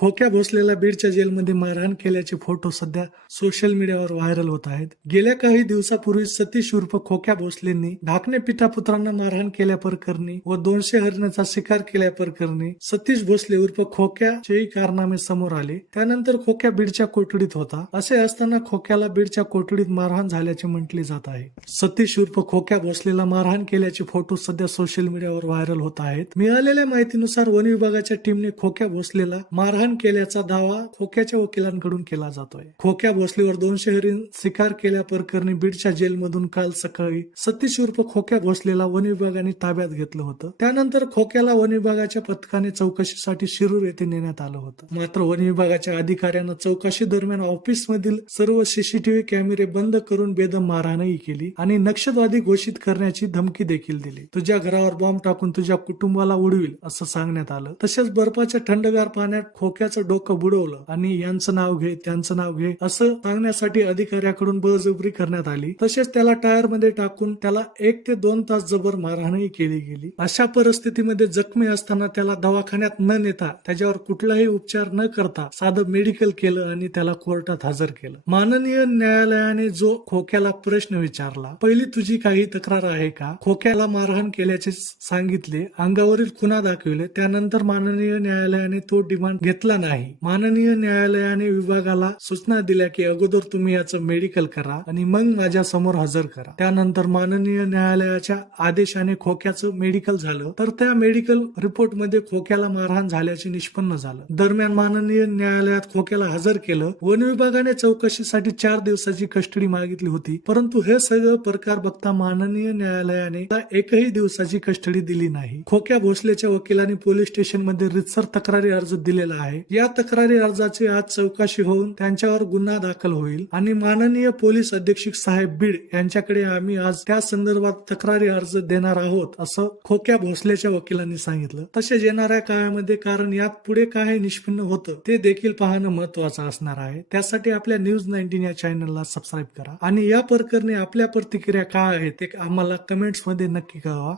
खोक्या भोसलेला बीडच्या जेलमध्ये मारहाण केल्याचे फोटो सध्या सोशल मीडियावर व्हायरल होत आहेत. गेल्या काही दिवसापूर्वी सतीश उर्फ खोक्या भोसलेंनी ढाकणे पितापुत्रांना मारहाण केल्या प्रकरणी व दोनशे हरणाचा शिकार केल्या प्रकरणी सतीश भोसले उर्फ खोक्याचेही कारनामे समोर आले. त्यानंतर खोक्या बीडच्या कोठडीत होता. असे असताना खोक्याला बीडच्या कोठडीत मारहाण झाल्याचे म्हटले जात आहे. सतीश उर्फ खोक्या भोसलेला मारहाण केल्याचे फोटो सध्या सोशल मीडियावर व्हायरल होत आहेत. मिळालेल्या माहितीनुसार वन विभागाच्या टीमने खोक्या भोसलेला मारहाण केल्याचा दावा खोक्याच्या वकिलांकडून केला जातोय. खोक्या भोसलेवर दोन शहरी शिकार केल्या प्रकरणी बीडच्या जेलमधून काल सकाळी सतीश उर्फ खोक्या भोसलेला वन विभागाने ताब्यात घेतलं होतं. त्यानंतर खोक्याला वन विभागाच्या पथकाने चौकशीसाठी शिरूर येथे नेण्यात आलं होतं. मात्र वन विभागाच्या अधिकाऱ्यांना चौकशी दरम्यान ऑफिस मधील सर्व सीसीटीव्ही कॅमेरे बंद करून बेदम मारहाणही केली आणि नक्षलवादी घोषित करण्याची धमकी देखील दिली. तुझ्या घरावर बॉम्ब टाकून तुझ्या कुटुंबाला उडवील असं सांगण्यात आलं. तसेच बर्फाच्या थंडगार पाण्यात खोक्या खोक्याचं डोकं बुडवलं आणि यांचं नाव घे त्यांचं नाव घे असं सांगण्यासाठी अधिकाऱ्याकडून बळजबरी करण्यात आली. तसेच त्याला टायरमध्ये टाकून त्याला एक ते दोन तास जबर मारहाणही केली गेली. अशा परिस्थितीमध्ये जखमी असताना त्याला दवाखान्यात न नेता त्याच्यावर कुठलाही उपचार न करता साधं मेडिकल केलं आणि त्याला कोर्टात हजर केलं. माननीय न्यायालयाने जो खोक्याला प्रश्न विचारला पहिली तुझी काही तक्रार आहे का? खोक्याला मारहाण केल्याचे सांगितले अंगावरील खुणा दाखविले त्यानंतर माननीय न्यायालयाने तो डिमांड घेतला नाही. माननीय न्यायालयाने विभागाला सूचना दिल्या की अगोदर तुम्ही याचं मेडिकल करा आणि मग माझ्यासमोर हजर करा. त्यानंतर माननीय न्यायालयाच्या आदेशाने खोक्याचं मेडिकल झालं. तर त्या मेडिकल रिपोर्टमध्ये खोक्याला मारहाण झाल्याचे निष्पन्न झालं. दरम्यान माननीय न्यायालयात खोक्याला हजर केलं. वन विभागाने चौकशीसाठी चार दिवसाची कस्टडी मागितली होती. परंतु हे सगळं प्रकार बघता माननीय न्यायालयाने एकही दिवसाची कस्टडी दिली नाही. खोक्या भोसलेच्या वकिलांनी पोलीस स्टेशनमध्ये रितसर तक्रारी अर्ज दिलेला आहे. आहे या तक्रारी अर्जाची आज चौकशी होऊन त्यांच्यावर गुन्हा दाखल होईल. आणि माननीय पोलीस अधीक्षक साहेब बीड यांच्याकडे आम्ही आज त्या संदर्भात तक्रारी अर्ज देणार आहोत असं खोक्या भोसलेच्या वकिलांनी सांगितलं. तसेच येणाऱ्या काळामध्ये कारण यात पुढे काय निष्पन्न होतं ते देखील पाहणं महत्वाचं असणार आहे. त्यासाठी आपल्या न्यूज नाईन्टीन या चॅनलला सबस्क्राईब करा. आणि या प्रकरणी आपल्या प्रतिक्रिया काय आहेत ते आम्हाला कमेंट्समध्ये नक्की कळवा.